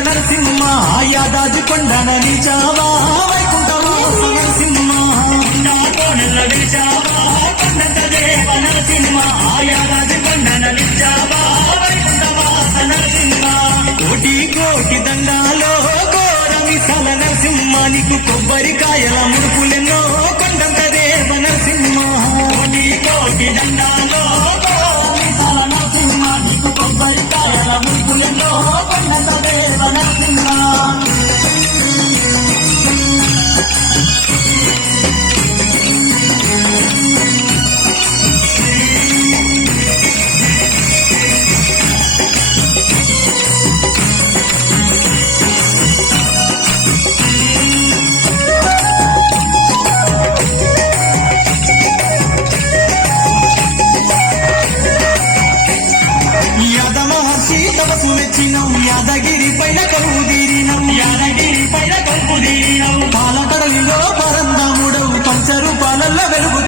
నరసింహ యాదాది కొండన నిలిచావా వైకుంఠవాస నరసింహ కోనెల్ల నిలిచావా కొండంత దేవ నరసింహ యాదాది కొండన నిలిచావా వైకుంఠవాస నరసింహ కోటి కోటి దండాలో ఘోర విశాల నరసింహ నీకు కొబ్బరికాయల ముడుపులెన్నో కొండంత దేవ నరసింహ కోటి కోటి దండాలో ఘోర విశాల నరసింహ నీకు కొబ్బరికాయల ముడుపులెన్నో కొండంత దేవ నరసింహ తపసు మెచ్చినం యాదగిరి పైన కొలువు తీరినం పాలకడలిలో పరందాముడవు పంచరూపాలలో వెలుగు